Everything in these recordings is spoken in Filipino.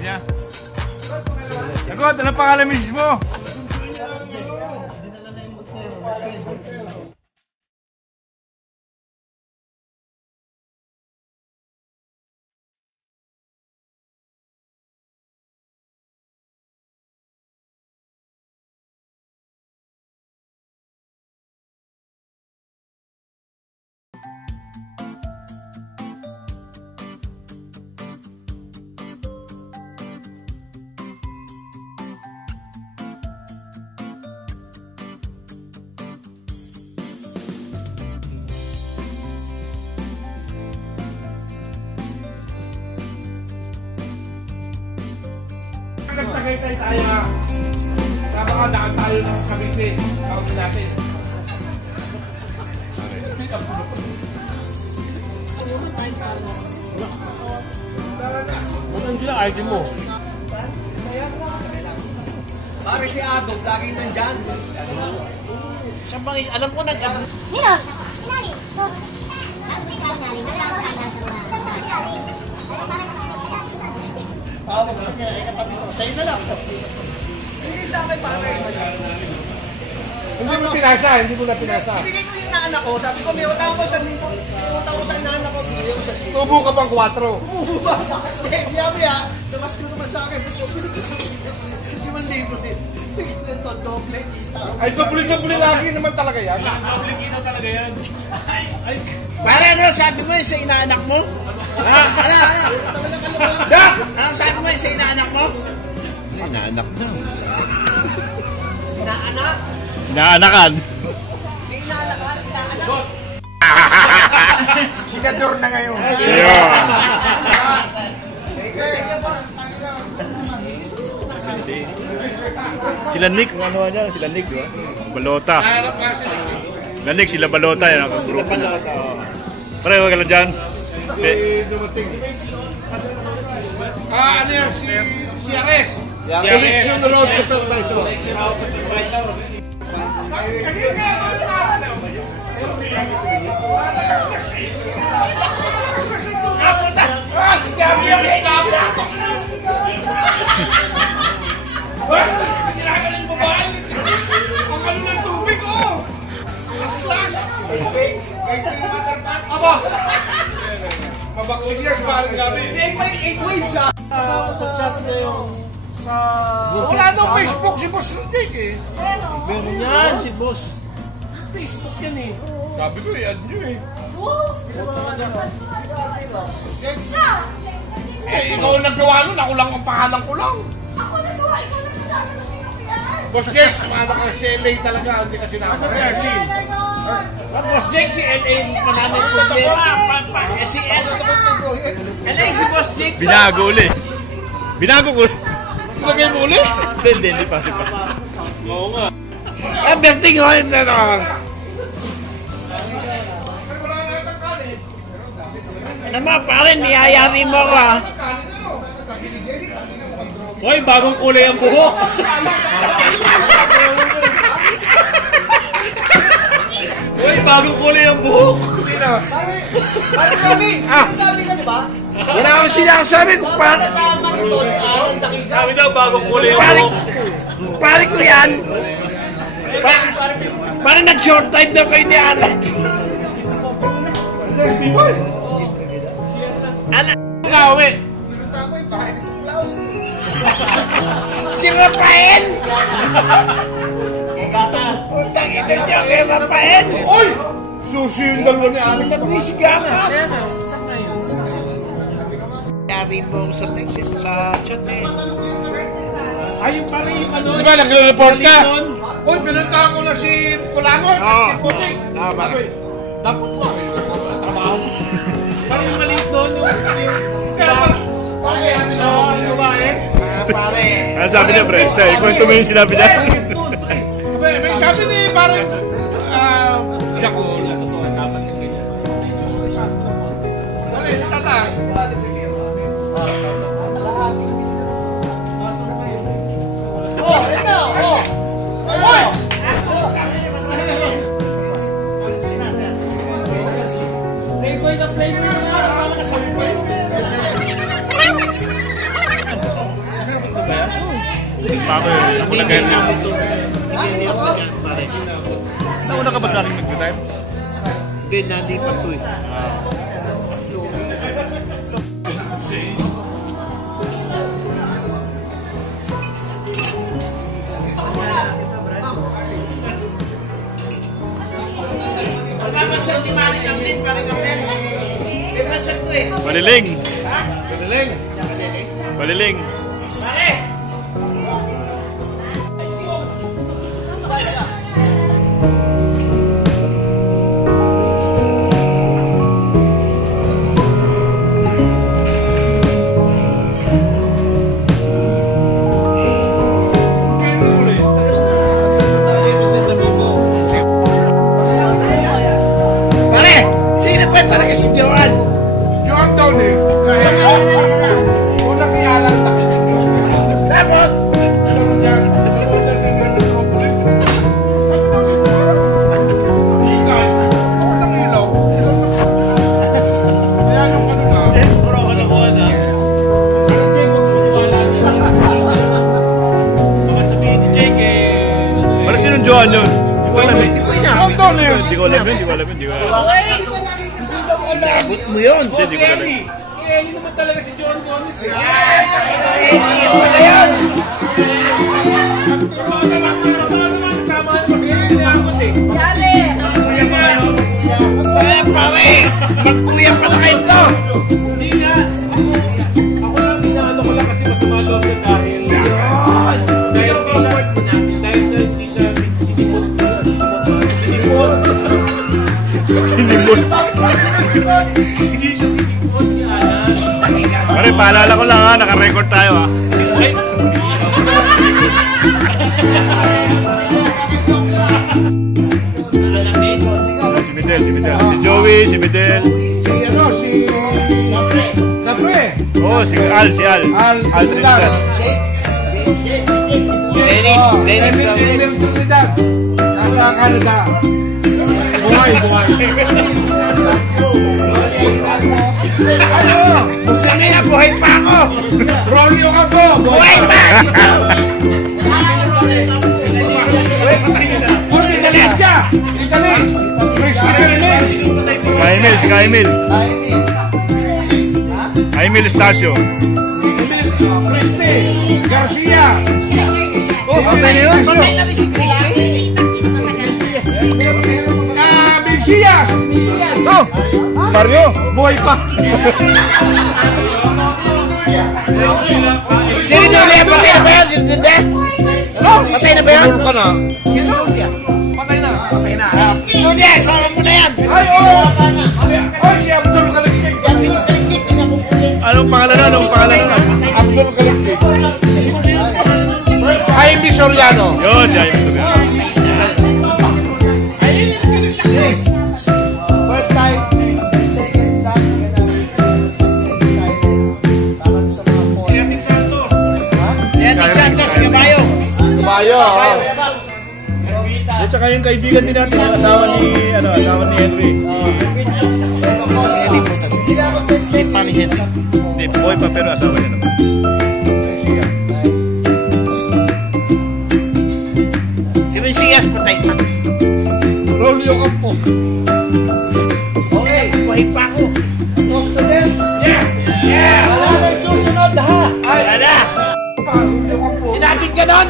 niya. Sagot, ano pangalan mismo? Nagtagaytay tayo nga. Sama ka, daan tayo ng Cavite. Kawin natin. Ano yung ID mo? Pare si Adog, laging nandyan. Siyang bang, alam ko nag... Mira! Inali! Tawag mo kaya katabi ko. Sa'yo na lang. Hindi sa akin pare. Hindi mo pinasa, hindi mo na pinasa. Bigay ko yung naanak ko. Sabi ko, may utang ko sa nito. May utang ko sa naanak ko. Bigay ko sa nito. Tubo ka pang 4. Tubo ba? Maya-maya. Namas ko naman sa akin. Limang libo din. Ito, doble kita. Ay, doble lagi naman talaga yan. Doble kita talaga yan. Pare, ano sabi mo sa inaanak mo? Ha? Ano? Ano sabi mo sa inaanak mo? Inaanak na. Inaanak? Naanakan. Inaanakan? Inaanak? Sigador na ngayon. Sila Nick, ano niya? Sila Nick, di ba? Balota. Sila Nick, sila Balota yan ang grupo. Pareho ka lang dyan. Ano yan? Si Ares. Election Road Supervisor. Si Gabi yung Gabi. Ginagaling babae. Ang ano ng tubig, oh. Splash. Aba. Mabaksig yan, parang Gabi. Hindi, may 8 waves ah. Sa chat ngayon. Sa... Wala daw Facebook si Boss Rodrick eh. Meron yan si boss. Facebook yan eh. Sabi ko, i-add nyo eh. Eh, ikaw ang naggawa nun. Ako lang ang pangalan ko lang. Ako nagawa, ikaw nagsasabi na sino yan? Boss Jess, ano ka si LA talaga. Hindi kasi Sa nakasal. Serlin. Boss Jake si LA manamit ko din. Si LA si Boss Jake. Binago ulit. Binago ko ulit. Lagay mo ulit. Hindi pa. Oo nga. Berting rin na na. Naman pare, niyayari mo ka. Hoy, bagong kulay ang buhok. Hoy, bagong kulay ang buhok. Pare kami, sabi ka diba? Wala akong sinasabi kung paano. Kasama nito si Alan Dakisa. Sabi daw, bagong kulay ang buhok. Pare ko yan. Parang nag-short time daw kayo ni Alan. Alan, ngawi. Si Rafael. Putang ina niya kay Rafael. Oy! Susi yung dalawa ni Alan. Nag-miss gamas. Yari mo sa text sa chat eh. Ayun pare yung ano. Di ba, nagre-report ka? Baliton. Uy, pinuntahan ko na si Kulangot, si Puting. Sabi, dapat lang sa trabaho. Parang yung maliit doon yung yung babae. Pare. Ano sabi niya, pre? Tay, kwento mo yung sinabi niya. May sabi ni parang... Hindi ako natutuwa. Dapat yung ganyan. Dali, tataas. Oh, ito! Oh! Uy! Playboy na playboy na nga. Paano ka sabi ko? Talaga yun. Nauna ka ba sa akin nag-retire? Hindi, nandi pa to eh. Baliling. Galing. Baliling. Pare, sino ba talaga si Joan? Joan daw eh. Una kaya lang takit yun. Tapos, Alam niya, nanonood na siya ng Metropolis. Ingay. Ako nang ilaw. Kaya nung ano na. Yes, bro, wala ko na. Pero Jake, huwag mo niwala niya. Baka sabihin ni Jake eh. Parang sinong Joan yun? Hindi ko alam eh. Joan daw eh. Hindi ko alam yun. Hindi ko alam yun. Hindi ko alam. nabot mo yun. Hindi, hindi ko alam. Eli naman talaga si John Gomez eh. Iyan pala yun. Tama naman si Eliakot eh. Dali! Pare, magkuya pala kayo to. Hindi nga. Ako lang inaano ko lang kasi masama loob na dahil dahil sa hindi siya sinimot. Sinimot. Hindi siya sinimot ni Alan. Pare, paalala ko lang ha. Naka-record tayo ha. Ay, Si Midel, si Midel. Si Joey, si Midel. Si ano, si... Kapre. Oh, si Al, si Al. Al Trinidad. Dennis, Dennis daw. Dennis Trinidad. Nasa Canada. Buhay, buhay. Ano? Gusto nila, buhay pa ako. Rolio ka po. Buhay pa. Ano, Italy ka? Italy. Si Kaimil, si Kaimil. Kaimil Estacio. Christy. Garcia. Oh, patay na yun. Mencias. Oh, Mario. Buhay pa. Sino nyo ulit? Patay na ba yun? Sino nyo? Ano? Patay na ba yun? ka na. Sino? Patay na. Sino nyo? Sama mo na yan. Ay, oo. Ay, si Abdul Kalagkik. Anong pangalan na? Anong pangalan na? Abdul Kalagkik. Jaime Soriano. Yun, siya. First time, 10 seconds lang. Dapat sa mga 4. Yamin Santos. Yan, Nick Santos, Gabayo. Kabayo. At saka yung kaibigan din natin, yung asawa ni Henry. Hindi dapat 10 Si Paring Henry. Hindi, boy pa pero asawa niya naman. Si Mesias, patay pa. Rolio Campo. Okay, Buhay pa ako. toast to them. Yeah! Wala nang susunod ha. Ay, ala! Rolio Campo. Sinabing ganon?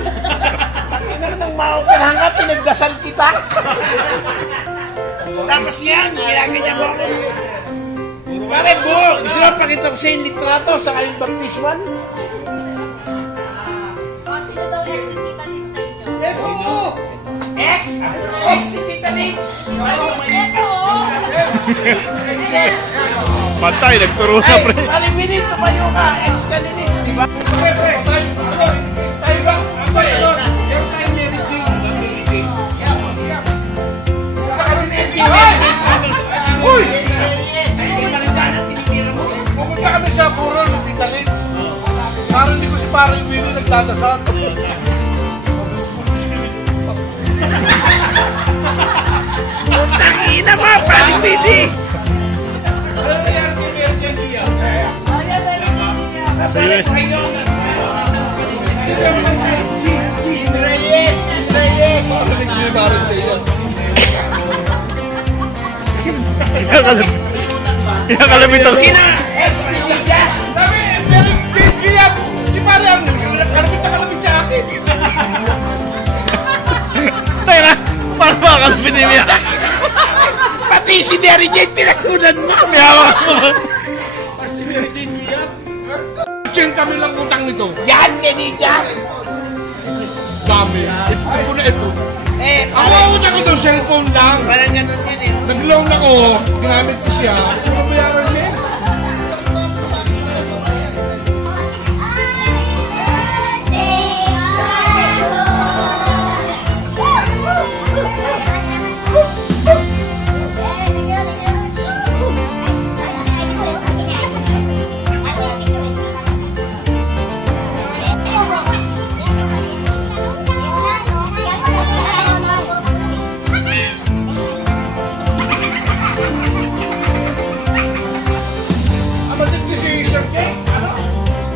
Tingnan nang maupirahan ka, pinagdasal kita. Tapos yan, ginaganyan mo ako. Pare, buo! Gusto na pakita ko sa yung litrato sa kayong baptisman? Sino daw ex ni Tita Liz sa inyo? Ito! Ex! Ex ni Tita Liz! Ito! Patay, nagturo na Ay, pre. Malimilin, tumayo ka! Ex ka ni Liz, di ba? Tayo ba? Ako yun. Yung tayo Mary Jane. Uy! Pumunta kami sa Puro ng Tita Liz. Parang hindi ko si Parang Willie nagdadasal. Putang ina mo, Malimilin! Ano nangyari kay Mary Jane Dia? Nasa US. Hindi naman si Kinakalabit ako. Sina? Ex-ninja. Sabi, pero kaya si pare ang kalapit sa akin. Tayo na, paano makakalapit niya? Pati si Mary Jane pinasunan mo. May hawak mo. Ching kami lang utang nito. Yan, ninja. Dami. Ito na ito. Eh, Ako ang utang ko doon, cellphone lang. parang ganun yun eh. Nag-loan ako, ginamit ko siya. Ano bayaran niya? Amatid ko si Sir King. Ano?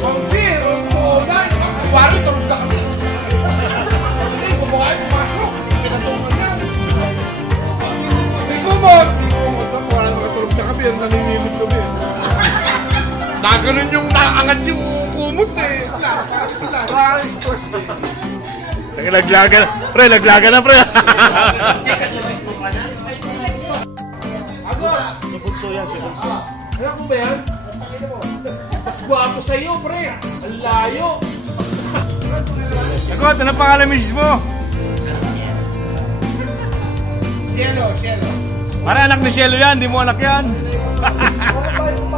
Pangsi, Rontonan. Wari, tulog na kami. Hindi, bumukay, pumasok. Pinatungan niya. May kumot. May kumot na. Wala nakatulog na kami. Naninimit kami. Naganon yung naangat yung kumot eh. Maraming stress eh. Laglagan. Pre, laglagan na, pre. Si Bunso yan, si Bunso. Alam mo ba yan? Mas gwapo sa'yo, pre. Ang layo. Agot, ano pangalan mismo? Cielo, cielo. Para anak ni Cielo yan, di mo anak yan. Ano ba yung